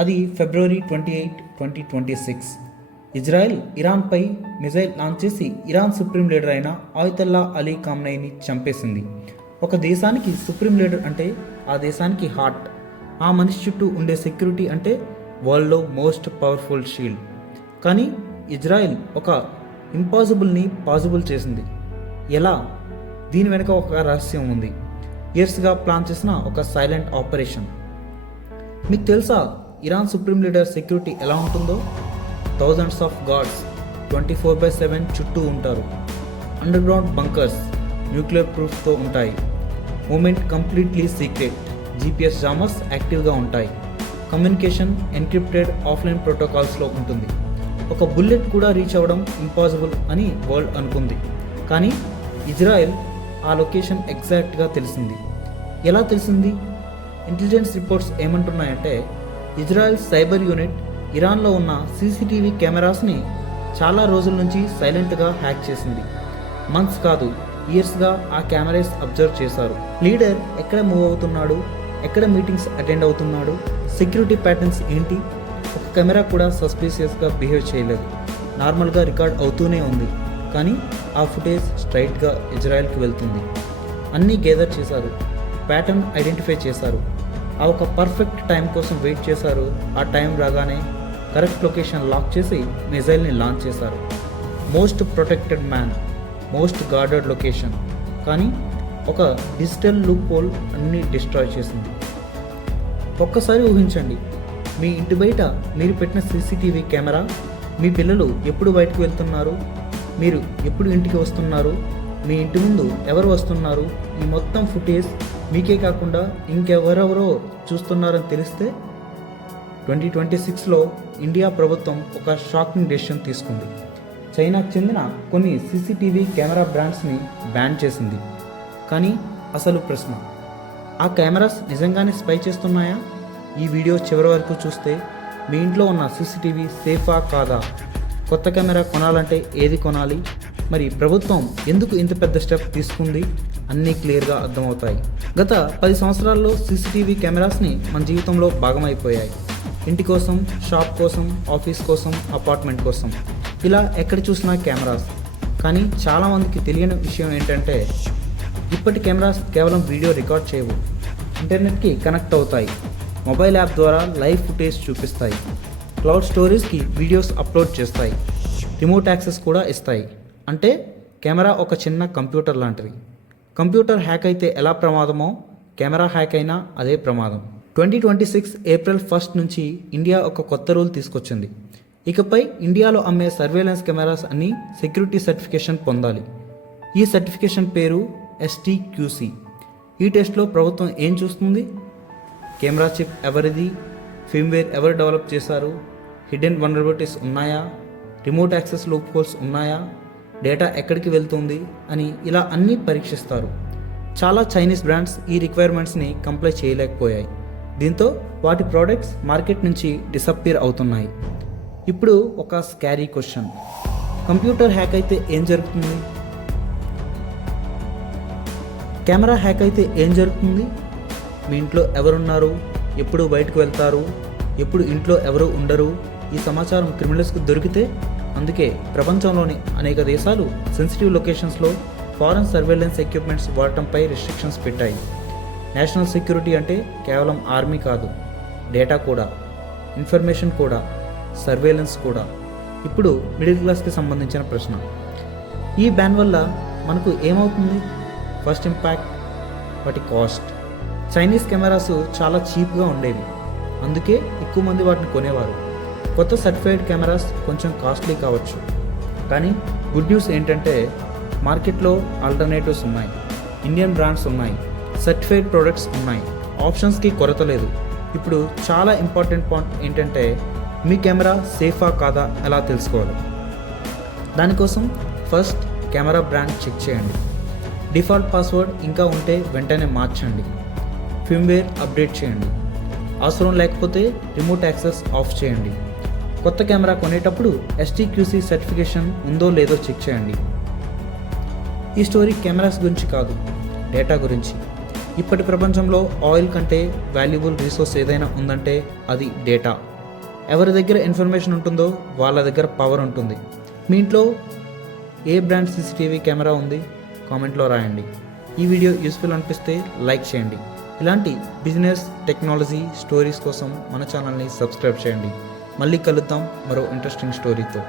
అది ఫిబ్రవరి 28, 2026. Israel ఇరాన్పై missile launch చేసి Iran supreme leader అయిన ఆయతుల్లా అలీ ఖామ్నెయీని చంపేసింది. ఒక దేశానికి సుప్రీం లీడర్ అంటే ఆ దేశానికి హార్ట్. ఆ మనిషి చుట్టూ ఉండే సెక్యూరిటీ అంటే వరల్డ్లో మోస్ట్ పవర్ఫుల్ షీల్డ్. కానీ ఇజ్రాయెల్ ఒక ఇంపాసిబుల్ని పాసిబుల్ చేసింది. ఎలా? దీని వెనుక ఒక రహస్యం ఉంది. ఇయర్స్గా ప్లాన్ చేసిన ఒక సైలెంట్ ఆపరేషన్. మీకు తెలుసా ఇరాన్ సుప్రీం లీడర్ సెక్యూరిటీ ఎలా ఉంటుందో? థౌజండ్స్ ఆఫ్ గార్డ్స్ 24/7 చుట్టూ ఉంటారు. అండర్ గ్రౌండ్ బంకర్స్ న్యూక్లియర్ ప్రూఫ్తో ఉంటాయి. Movement completely secret. GPS jammers యాక్టివ్గా ఉంటాయి. కమ్యూనికేషన్ ఎన్క్రిప్టెడ్ ఆఫ్లైన్ ప్రోటోకాల్స్లో ఉంటుంది. ఒక బుల్లెట్ కూడా రీచ్ అవ్వడం ఇంపాసిబుల్ అని వరల్డ్ అనుకుంది. కానీ ఇజ్రాయెల్ ఆ లొకేషన్ ఎగ్జాక్ట్గా తెలిసింది. ఎలా తెలిసింది? ఇంటెలిజెన్స్ రిపోర్ట్స్ ఏమంటున్నాయంటే ఇజ్రాయెల్ సైబర్ యూనిట్ ఇరాన్లో ఉన్న సీసీటీవీ కెమెరాస్ని చాలా రోజుల నుంచి సైలెంట్గా హ్యాక్ చేసింది. మంత్స్ కాదు, ఇయర్స్గా ఆ కెమెరాస్ అబ్జర్వ్ చేశారు. లీడర్ ఎక్కడ మూవ్ అవుతున్నాడు, ఎక్కడ మీటింగ్స్ అటెండ్ అవుతున్నాడు, సెక్యూరిటీ ప్యాటర్న్స్ ఏంటి. ఒక కెమెరా కూడా సస్పీషియస్గా బిహేవ్ చేయలేదు. నార్మల్గా రికార్డ్ అవుతూనే ఉంది. కానీ ఆ ఫుటేజ్ స్ట్రైట్గా ఇజ్రాయెల్కి వెళ్తుంది. అన్నీ గేదర్ చేశారు, ప్యాటర్న్ ఐడెంటిఫై చేశారు. ఆ ఒక పర్ఫెక్ట్ టైం కోసం వెయిట్ చేశారు. ఆ టైం రాగానే కరెక్ట్ లొకేషన్ లాక్ చేసి మిజైల్ని లాంచ్ చేశారు. Most protected man, most guarded location. కానీ ఒక డిజిటల్ లూప్ హోల్ అన్నీ డిస్ట్రాయ్ చేసింది. ఒక్కసారి ఊహించండి, మీ ఇంటి బయట మీరు పెట్టిన సీసీటీవీ కెమెరా మీ పిల్లలు ఎప్పుడు బయటకు వెళ్తున్నారు, మీరు ఎప్పుడు ఇంటికి వస్తున్నారు, మీ ఇంటి ముందు ఎవరు వస్తున్నారు, ఈ మొత్తం ఫుటేజ్ మీకే కాకుండా ఇంకెవరెవరో చూస్తున్నారని తెలిస్తే 2026లో ఇండియా ప్రభుత్వం ఒక షాకింగ్ డెసిషన్ తీసుకుంది. చైనాకు చెందిన కొన్ని సీసీటీవీ కెమెరా బ్రాండ్స్ని బ్యాన్ చేసింది. కానీ అసలు ప్రశ్న, ఆ కెమెరాస్ నిజంగానే స్పై చేస్తున్నాయా? ఈ వీడియో చివరి వరకు చూస్తే మీ ఇంట్లో ఉన్న సీసీటీవీ సేఫా కాదా? కొత్త కెమెరా కొనాలంటే ఏది కొనాలి? మరి ప్రభుత్వం ఎందుకు ఇంత పెద్ద స్టెప్ తీసుకుంది? అన్నీ క్లియర్గా అర్థమవుతాయి. గత 10 సంవత్సరాల్లో సీసీటీవీ కెమెరాస్ని మన జీవితంలో భాగమైపోయాయి. ఇంటి కోసం, షాప్ కోసం, ఆఫీస్ కోసం, అపార్ట్మెంట్ కోసం, ఇలా ఎక్కడ చూసినా కెమెరాస్. కానీ చాలామందికి తెలియని విషయం ఏంటంటే ఇప్పటి కెమెరాస్ కేవలం వీడియో రికార్డ్ చేయవు, ఇంటర్నెట్కి కనెక్ట్ అవుతాయి, మొబైల్ యాప్ ద్వారా లైవ్ ఫుటేజ్ చూపిస్తాయి, క్లౌడ్ స్టోరేజ్కి వీడియోస్ అప్లోడ్ చేస్తాయి, రిమోట్ యాక్సెస్ కూడా ఇస్తాయి. అంటే కెమెరా ఒక చిన్న కంప్యూటర్ లాంటిది. కంప్యూటర్ హ్యాక్ అయితే ఎలా ప్రమాదమో కెమెరా హ్యాక్ అయినా అదే ప్రమాదం. 2026 ఏప్రిల్ 1 నుంచి ఇండియా ఒక కొత్త రూల్ తీసుకొచ్చింది. ఇకపై ఇండియాలో అమ్మే సర్వేలెన్స్ కెమెరాస్ అన్నీ సెక్యూరిటీ సర్టిఫికేషన్ పొందాలి. ఈ సర్టిఫికేషన్ పేరు STQC. ఈ టెస్ట్లో ప్రభుత్వం ఏం చూస్తుంది? కెమెరా చిప్ ఎవరిది, ఫర్మ్వేర్ ఎవరు డెవలప్ చేశారు, హిడెన్ వల్నరబిలిటీస్ ఉన్నాయా, రిమోట్ యాక్సెస్ లూప్ హోల్స్ ఉన్నాయా, డేటా ఎక్కడికి వెళ్తుంది అని ఇలా అన్నీ పరీక్షిస్తారు. చాలా చైనీస్ బ్రాండ్స్ ఈ రిక్వైర్మెంట్స్ని కంప్లై చేయలేకపోయాయి. దీంతో వాటి ప్రోడక్ట్స్ మార్కెట్ నుంచి డిసప్పియర్ అవుతున్నాయి. ఇప్పుడు ఒక స్కారీ క్వశ్చన్, కంప్యూటర్ హ్యాక్ అయితే ఏం జరుగుతుంది? కెమెరా హ్యాక్ అయితే ఏం జరుగుతుంది? మీ ఇంట్లో ఎవరున్నారు, ఎప్పుడు బయటకు వెళ్తారు, ఎప్పుడు ఇంట్లో ఎవరు ఉండరు, ఈ సమాచారం క్రిమినల్స్కి దొరికితే? అందుకే ప్రపంచంలోని అనేక దేశాలు సెన్సిటివ్ లొకేషన్స్లో ఫారెన్ సర్వేలెన్స్ ఎక్విప్మెంట్స్ వాడటంపై రిస్ట్రిక్షన్స్ పెట్టాయి. నేషనల్ సెక్యూరిటీ అంటే కేవలం ఆర్మీ కాదు, డేటా కూడా, ఇన్ఫర్మేషన్ కూడా, సర్వేలెన్స్ కూడా. ఇప్పుడు మిడిల్ క్లాస్కి సంబంధించిన ప్రశ్న, ఈ బ్యాన్ వల్ల మనకు ఏమవుతుంది? ఫస్ట్ ఇంపాక్ట్, వాటి కాస్ట్. చైనీస్ కెమెరాస్ చాలా చీప్గా ఉండేవి, అందుకే ఎక్కువ మంది వాటిని కొనేవారు. కొత్త సర్టిఫైడ్ కెమెరాస్ కొంచెం కాస్ట్లీ కావచ్చు, కానీ గుడ్ న్యూస్ ఏంటంటే మార్కెట్లో ఆల్టర్నేటివ్స్ ఉన్నాయి, ఇండియన్ బ్రాండ్స్ ఉన్నాయి, సర్టిఫైడ్ ప్రొడక్ట్స్ ఉన్నాయి, ఆప్షన్స్కి కొరత లేదు. ఇప్పుడు చాలా ఇంపార్టెంట్ పాయింట్ ఏంటంటే మీ కెమెరా సేఫా కాదా ఎలా తెలుసుకోవాలి? దానికోసం ఫస్ట్ కెమెరా బ్రాండ్ చెక్ చేయండి. డిఫాల్ట్ పాస్వర్డ్ ఇంకా ఉంటే వెంటనే మార్చండి. ఫర్మ్వేర్ అప్డేట్ చేయండి. అవసరం లేకపోతే రిమోట్ యాక్సెస్ ఆఫ్ చేయండి. కొత్త కెమెరా కొనేటప్పుడు STQC సర్టిఫికేషన్ ఉందో లేదో చెక్ చేయండి. ఈ స్టోరీ కెమెరాస్ గురించి కాదు, డేటా గురించి. ఇప్పటి ప్రపంచంలో ఆయిల్ కంటే వాల్యుబుల్ రిసోర్స్ ఏదైనా ఉందంటే అది డేటా. ఎవరి దగ్గర ఇన్ఫర్మేషన్ ఉంటుందో వాళ్ళ దగ్గర పవర్ ఉంటుంది. మీ ఇంట్లో ఏ బ్రాండ్ సీసీటీవీ కెమెరా ఉంది? కామెంట్లో రాయండి. ఈ వీడియో యూస్ఫుల్ అనిపిస్తే లైక్ చేయండి. ఇలాంటి బిజినెస్, టెక్నాలజీ స్టోరీస్ కోసం మన ఛానల్ని సబ్స్క్రైబ్ చేయండి. మళ్ళీ కలుద్దాం మరో ఇంట్రెస్టింగ్ స్టోరీతో.